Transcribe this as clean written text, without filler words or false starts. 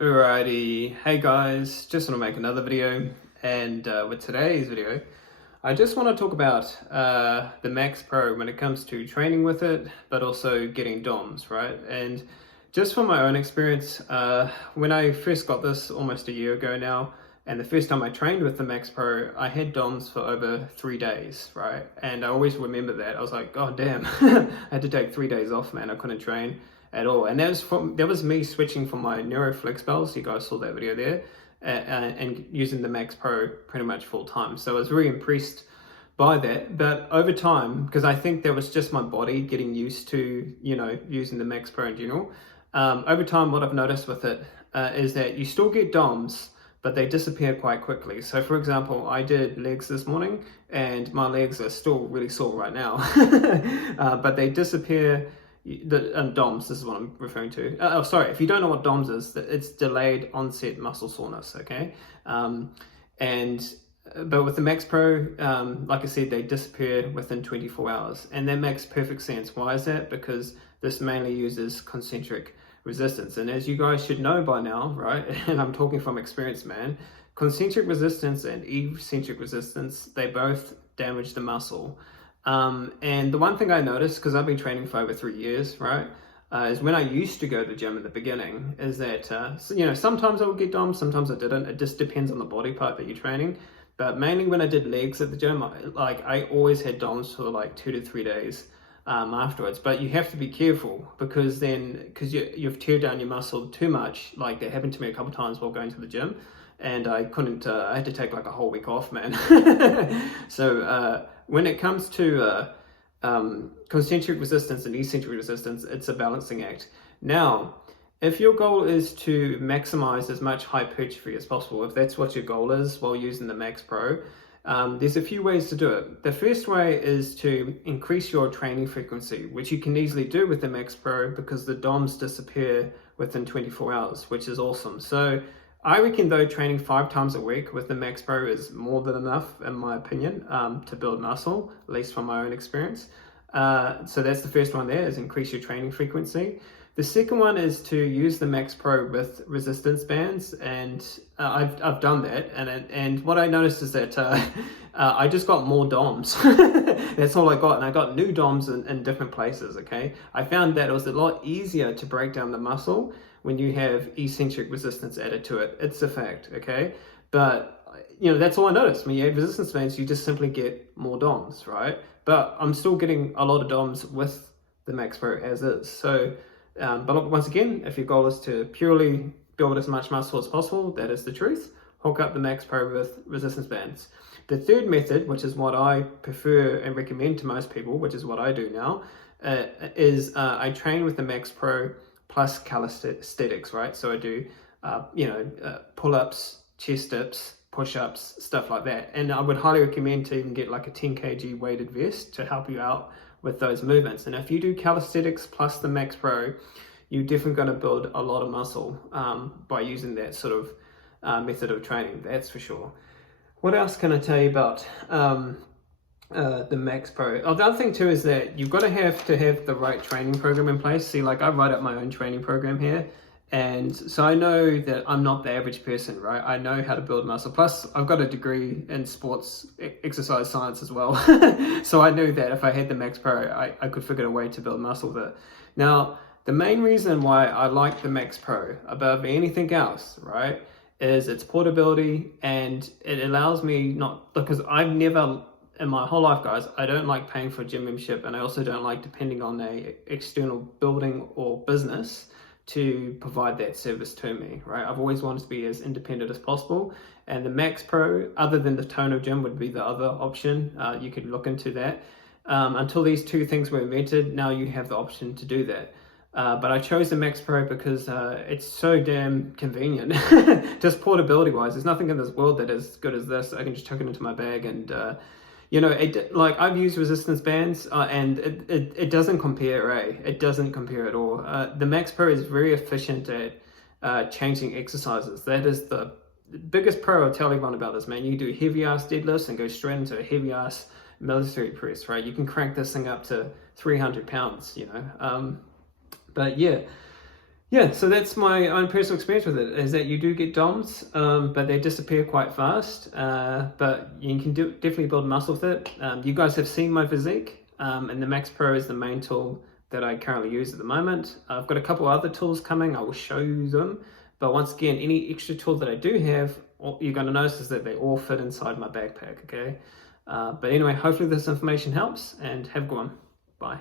Alrighty, hey guys, just want to make another video, and with today's video, I just want to talk about the Max Pro when it comes to training with it, but also getting DOMs, right? And just from my own experience, when I first got this almost a year ago now, and the first time I trained with the Max Pro, I had DOMs for over 3 days, right? And I always remember that. I was like, God damn, I had to take 3 days off, man. I couldn't train at all. And that was me switching from my NeuroFlex belts. You guys saw that video there, and using the Max Pro pretty much full time. So I was very impressed by that. But over time, because I think that was just my body getting used to, using the Max Pro in general. Over time, what I've noticed with it is that you still get DOMs, but they disappear quite quickly. So for example, I did legs this morning and my legs are still really sore right now, but they disappear. The DOMs, this is what I'm referring to. Oh, sorry, if you don't know what DOMs is, it's delayed onset muscle soreness, okay? But with the Max Pro, like I said, they disappear within 24 hours. And that makes perfect sense. Why is that? Because this mainly uses concentric resistance. And as you guys should know by now, right, and I'm talking from experience, man, concentric resistance and eccentric resistance, they both damage the muscle. And the one thing I noticed, because I've been training for over 3 years, right, is when I used to go to the gym in the beginning, is that, sometimes I would get DOMs, sometimes I didn't. It just depends on the body part that you're training. But mainly when I did legs at the gym, I always had DOMs for like 2 to 3 days afterwards. But you have to be careful because you've teared down your muscle too much. Like that happened to me a couple times while going to the gym. And I couldn't, I had to take like a whole week off, man. So when it comes to concentric resistance and eccentric resistance, it's a balancing act. Now, if your goal is to maximize as much hypertrophy as possible, if that's what your goal is while using the Max Pro, there's a few ways to do it. The first way is to increase your training frequency, which you can easily do with the Max Pro because the DOMs disappear within 24 hours, which is awesome. So I reckon though training 5 times a week with the Max Pro is more than enough, in my opinion, to build muscle, at least from my own experience. So that's the first one there, is increase your training frequency. The second one is to use the Max Pro with resistance bands, and I've done that, and what I noticed is that I just got more DOMs. That's all I got, and I got new DOMs in different places, okay? I found that it was a lot easier to break down the muscle when you have eccentric resistance added to it. It's a fact, okay? But, that's all I noticed. When you add resistance bands, you just simply get more DOMs, right? But I'm still getting a lot of DOMs with the Max Pro as is. So, but once again, if your goal is to purely build as much muscle as possible, that is the truth, hook up the Max Pro with resistance bands. The third method, which is what I prefer and recommend to most people, which is what I do now, is I train with the Max Pro plus calisthenics, right? So I do, pull-ups, chest dips, push-ups, stuff like that. And I would highly recommend to even get like a 10 kg weighted vest to help you out with those movements. And if you do calisthenics plus the Max Pro, you're definitely going to build a lot of muscle by using that sort of method of training, that's for sure. What else can I tell you about the Max Pro? Oh, the other thing too is that you've got to have the right training program in place. See, like I write up my own training program here, and so I know that I'm not the average person, right? I know how to build muscle. Plus, I've got a degree in sports exercise science as well. So I knew that if I had the Max Pro, I could figure a way to build muscle with it. Now, the main reason why I like the Max Pro above anything else, right, is its portability, and it allows me not, because I've never, in my whole life, guys, I don't like paying for a gym membership, and I also don't like depending on a external building or business to provide that service to me, right? I've always wanted to be as independent as possible, and the Max Pro, other than the Toner Gym, would be the other option. You could look into that. Until these two things were invented, now you have the option to do that. But I chose the Max Pro because it's so damn convenient. Just portability wise, there's nothing in this world that is good as this. I can just chuck it into my bag and like I've used resistance bands and it doesn't compare, It doesn't compare at all. The Max Pro is very efficient at changing exercises. That is the biggest pro I'll tell everyone about this, man. You do heavy ass deadlifts and go straight into a heavy ass military press, right? You can crank this thing up to 300 pounds, But yeah, Yeah, so that's my own personal experience with it, is that you do get DOMs, but they disappear quite fast. But you can definitely build muscle with it. You guys have seen my physique, and the Max Pro is the main tool that I currently use at the moment. I've got a couple other tools coming. I will show you them. But once again, any extra tool that I do have, all you're going to notice is that they all fit inside my backpack, okay? But anyway, hopefully this information helps, and have a good one. Bye.